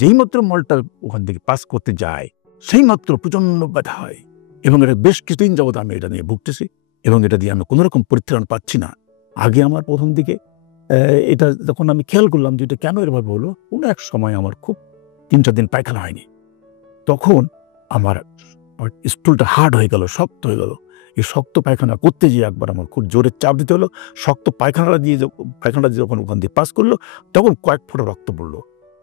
যেই মাত্র মলটা ওখান থেকে পাস করতে যায় সেই মাত্র প্রচণ্ড ব্যথা হয় এবং এটা বেশ কিছুদিন যাবৎ আমি এটা নিয়ে ভুগতেছি এবং এটা দিয়ে আমি কোনোরকম পরিত্রাণ পাচ্ছি না। আগে আমার প্রথম দিকে এটা যখন আমি খেয়াল করলাম যে এটা কেন এভাবে হলো, কোনো এক সময় আমার খুব ৩-৪ দিন পায়খানা হয়নি। তখন আমার স্টুলটা হার্ড হয়ে গেল, শক্ত হয়ে গেল। এই শক্ত পায়খানা করতে যেয়ে একবার আমার খুব জোরে চাপ দিতে হলো। শক্ত পায়খানাটা দিয়ে যখন ওখান দিয়ে পাস করলো, তখন কয়েক ফোঁটা রক্ত পড়লো।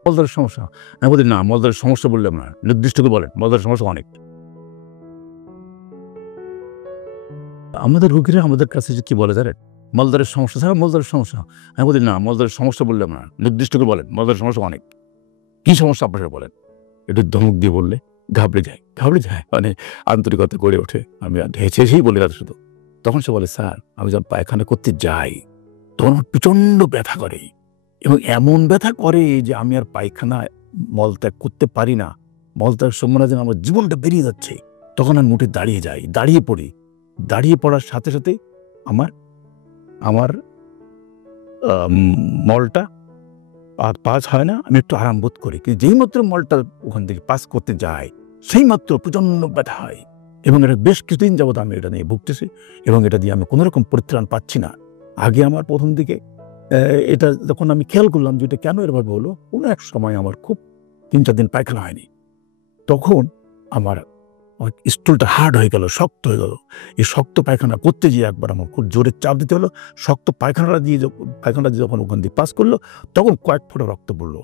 মলদ্বারের সমস্যা? আমি বলি, না, মলদ্বারের সমস্যা বললাম না, নির্দিষ্ট করে বলেন মলদ্বারের সমস্যা অনেক। আমাদের রোগীরা আমাদের কাছে যে কি বলে জানেন, মলদ্বারের সমস্যা ছাড়া মলদ্বারের সমস্যা। আমি বলি, না, মলদ্বারের সমস্যা বললাম না, নির্দিষ্ট করে বলেন মলদ্বারের সমস্যা অনেক। কি সমস্যা আপনারা বলেন? একটু ধমক দিয়ে বললে ঘাবড়ে যায়, মানে আন্তরিকতা গড়ে ওঠে। আমি হেসেই বলি তাদের শুধু। তখন সে বলে, স্যার, আমি যখন পায়খানা করতে যাই তখন আমার প্রচণ্ড ব্যথা করে এবং এমন ব্যথা করে যে আমি আর পায়খানা মলত্যাগ করতে পারি না। মলত্যাগ সম্ভাবনা যেন আমার জীবনটা বেরিয়ে যাচ্ছে। তখন আমি উঠে দাঁড়িয়ে যাই, দাঁড়িয়ে পড়ি। দাঁড়িয়ে পড়ার সাথে সাথে আমার আমার মলটা পাস হয় না, আমি একটু আরাম বোধ করি। কিন্তু যেই মাত্র মলটা ওখান থেকে পাস করতে যায় সেই মাত্র প্রচণ্ড ব্যথা হয় এবং এটা বেশ কিছুদিন যাবৎ আমি এটা নিয়ে ভুগতেছি এবং এটা দিয়ে আমি কোনোরকম পরিত্রাণ পাচ্ছি না। আগে আমার প্রথম দিকে এটা যখন আমি খেয়াল করলাম যে এটা কেন এভাবে হলো, কোনো এক সময় আমার খুব ৩-৪ দিন পায়খানা হয়নি। তখন আমার স্টুলটা হার্ড হয়ে গেল, শক্ত হয়ে গেল। এই শক্ত পায়খানা করতে যেয়ে একবার আমার খুব জোরে চাপ দিতে হলো। শক্ত পায়খানাটা দিয়ে যখন ওখান দিয়ে পাস করলো, তখন কয়েক ফোঁটা রক্ত পড়লো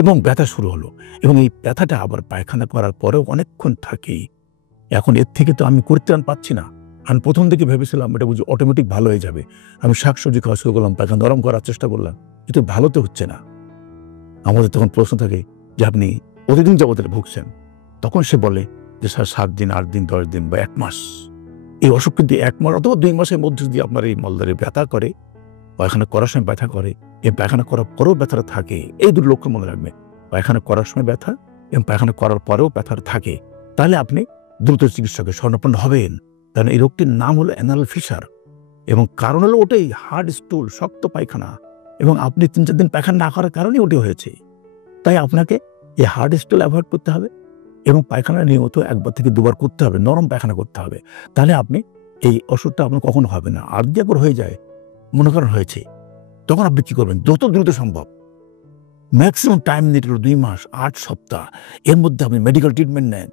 এবং ব্যথা শুরু হলো এবং এই ব্যথাটা আবার পায়খানা করার পরেও অনেকক্ষণ থাকেই। এখন এর থেকে তো আমি পরিত্রাণ পাচ্ছি না। আমি প্রথম দিকে ভেবেছিলাম এটা বুঝি অটোমেটিক ভালো হয়ে যাবে। আমি শাকসবজি খাওয়া শুরু করলাম, পায়খানা নরম করার চেষ্টা করলাম, কিন্তু ভালো তো হচ্ছে না। আমাদের তখন প্রশ্ন থাকে যে আপনি কতদিন যাবত এটা ভুগছেন? তখন সে বলে যে স্যার ৭ দিন, ৮ দিন, ১০ দিন বা ১ মাস। এই অসুখ কিন্তু ১ মাস অথবা ২ মাসের মধ্যে দিয়ে আপনার এই মলদ্বারে ব্যথা করে, পায়খানা করার সময় ব্যথা করে, এই পায়খানা করার পরেও ব্যথাটা থাকে। এই দুটো লক্ষণ মনে রাখবেন, পায়খানা করার সময় ব্যথা এবং পায়খানা করার পরেও ব্যথাটা থাকে। তাহলে আপনি দ্রুত চিকিৎসকের শরণাপন্ন হবেন। কারণ এই রোগটির নাম হলো অ্যানাল ফিশার এবং কারণ হলো ওটাই হার্ড স্টুল, শক্ত পায়খানা এবং আপনি ৩-৪ দিন পায়খানা না করার কারণেই ওটি হয়েছে। তাই আপনাকে এই হার্ড স্টুল অ্যাভয়েড করতে হবে এবং পায়খানা নিয়মিত ১ বার থেকে ২ বার করতে হবে, নরম পায়খানা করতে হবে। তাহলে আপনি এই অসুখটা আপনার কখনো হবে না। আর যদি একবার হয়ে যায়, মনে করেন হয়েছে, তখন আপনি কি করবেন? যত দ্রুত সম্ভব, ম্যাক্সিমাম টাইম নিতে হলো ২ মাস, ৮ সপ্তাহ। এর মধ্যে আপনি মেডিকেল ট্রিটমেন্ট নেন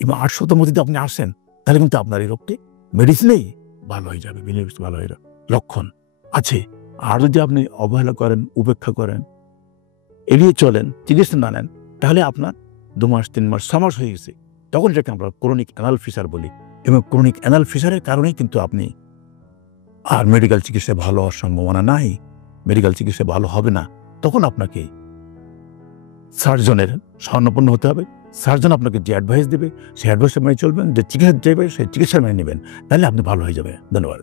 এবং ৮ সপ্তাহের মধ্যে আপনি আসেন, তাহলে কিন্তু আপনার এই রোগটি মেডিসিনেই ভালো হয়ে যাবে। ভালো হয়ে যাবে লক্ষণ আছে। আর যদি আপনি অবহেলা করেন, উপেক্ষা করেন, এড়িয়ে চলেন, চিকিৎসা না নেন, তাহলে আপনার ২ মাস, ৩ মাস, ৬ মাস হয়ে গেছে। তখন যেটাকে আমরা ক্রনিক অ্যানাল ফিশার বলি এবং ক্রনিক অ্যানাল ফিশারের কারণেই কিন্তু আপনি আর মেডিকেল চিকিৎসায় ভালো হওয়ার সম্ভাবনা নাই, মেডিকেল চিকিৎসায় ভালো হবে না। তখন আপনাকে সার্জনের শরণাপন্ন হতে হবে। সার্জন আপনাকে যে অ্যাডভাইস দেবে সেই অ্যাডভাইসটা মেনে চলবেন, যে চিকিৎসা দেবে সেই চিকিৎসা মেনে নেবেন, তাহলে আপনি ভালো হয়ে যাবে। ধন্যবাদ।